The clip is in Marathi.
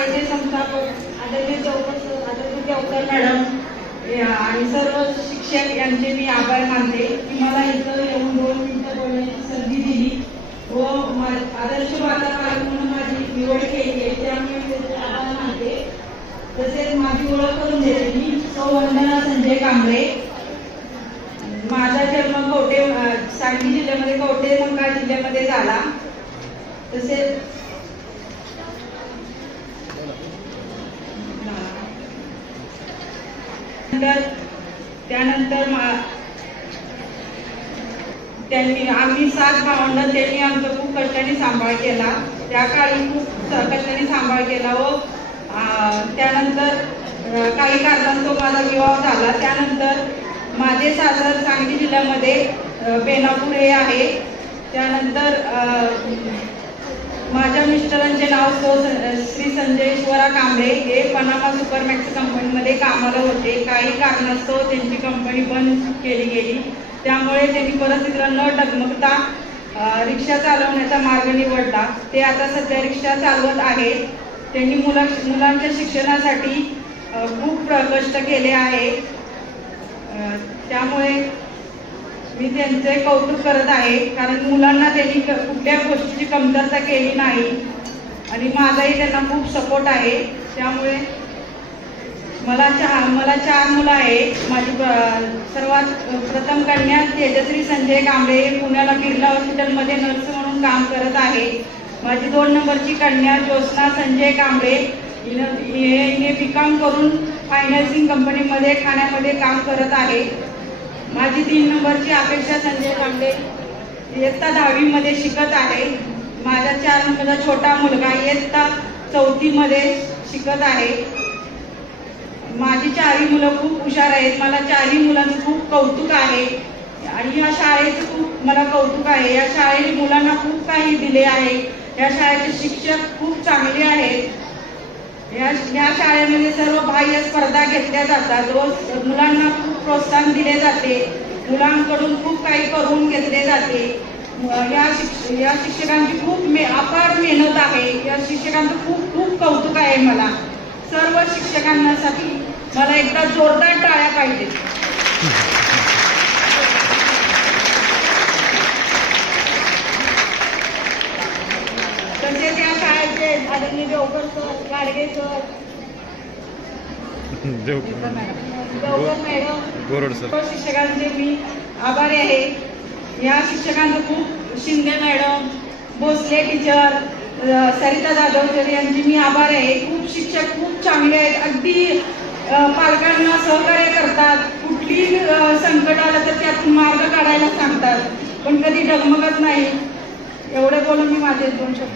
शाळेचे संस्थापक आदरणीय देवकर मॅडम आणि सर्व शिक्षक यांचे मी आभार मानते की मला इथं येऊन 2 मिनिटं बोलण्याची संधी दिली व आदर्श वातावरण म्हणून माझी निवड केली आहे, त्यामुळे मी त्याचे आभार मानते. तसेच माझी ओळख करून देते. मी सौ वंदना संजय कांबळे. माझा जन्म सांगली जिल्ह्यामध्ये कवठे जिल्ह्यामध्ये झाला. तसेच त्यानंतर आम्ही 7 भावंड, त्यांनी आमचा खूप कष्टाने सांभाळ केला. त्या काळी खूप कष्टाने सांभाळ केला व त्यानंतर काही कारणास्तव माझा विवाह झाला. त्यानंतर माझे सासर सांगली जिल्ह्यामध्ये बेनापूर हे आहे. त्यानंतर माझ्या मिस्टरांचे नाव श्री संजयेश्वरा कांबळे. हे पनामा सुपरमॅक्स कंपनीमध्ये कामाला होते. काही कारणास्तव त्यांची कंपनी बंद केली गेली, त्यामुळे त्यांनी परिस्थितीला न डगमगता रिक्षा चालवण्याचा मार्ग निवडला. ते आता सध्या रिक्षा चालवत आहेत. त्यांनी मुलांच्या शिक्षणासाठी खूप कष्ट केले आहे. त्यामुळे मी त्यांचे कौतुक करत आहे, कारण मुलांना त्यांनी कुठल्या गोष्टीची कमतरता केली नाही आणि माझाही त्यांना खूप सपोर्ट आहे. त्यामुळे मला 4 मुलं आहेत. माझी सर्वात प्रथम कन्या तेजश्री संजय कांबळे पुण्याला बिर्ला हॉस्पिटलमध्ये नर्स म्हणून काम करत आहे. माझी 2 नंबरची कन्या ज्योत्स्ना संजय कांबळे. हिने बीकॉम करून फायनान्सिंग कंपनीमध्ये ठाण्यामध्ये काम करत आहे. माझी 3 नंबरची अपेक्षा संजय कांबळे इयत्ता 10वी मध्ये शिकत आहे. माझा 4 नंबरचा छोटा मुलगा इयत्ता 4थी मध्ये शिकत आहे. माझी 4ही मुलं खूप हुशार आहेत. मला 4ही मुलांचं खूप कौतुक आहे आणि या शाळेचं खूप मला कौतुक आहे. या शाळेने मुलांना खूप काही दिले आहे. या शाळेचे शिक्षक खूप चांगले आहेत. या शाळेमध्ये सर्व बाह्य स्पर्धा घेतल्या जातात. रोज मुलांना खूप प्रोत्साहन दिले जाते. मुलांकडून खूप काही करून घेतले जाते. या शिक्षकांची खूप अपार मेहनत आहे. या शिक्षकांचं खूप खूप कौतुक आहे. मला सर्व शिक्षकांसाठी मला एकदा जोरदार टाळ्या पाहिजे. तसेच या शाळेचे आदरणीय Devkar sir, Gadge sir, Devkar madam, शिक्षकांचे मी आभारी आहे. या शिक्षकांचं खूप Shinde madam, Bhosale teacher, Sarita Jadhav sir यांची मी आभारी आहे. खूप शिक्षक खूप चांगले आहेत. अगदी पालकांना सहकार्य करतात. कुठलीही संकट आलं तर त्यातून मार्ग काढायला सांगतात, पण कधी डगमगत नाही. एवढे बोलून मी माझे 2 शब्द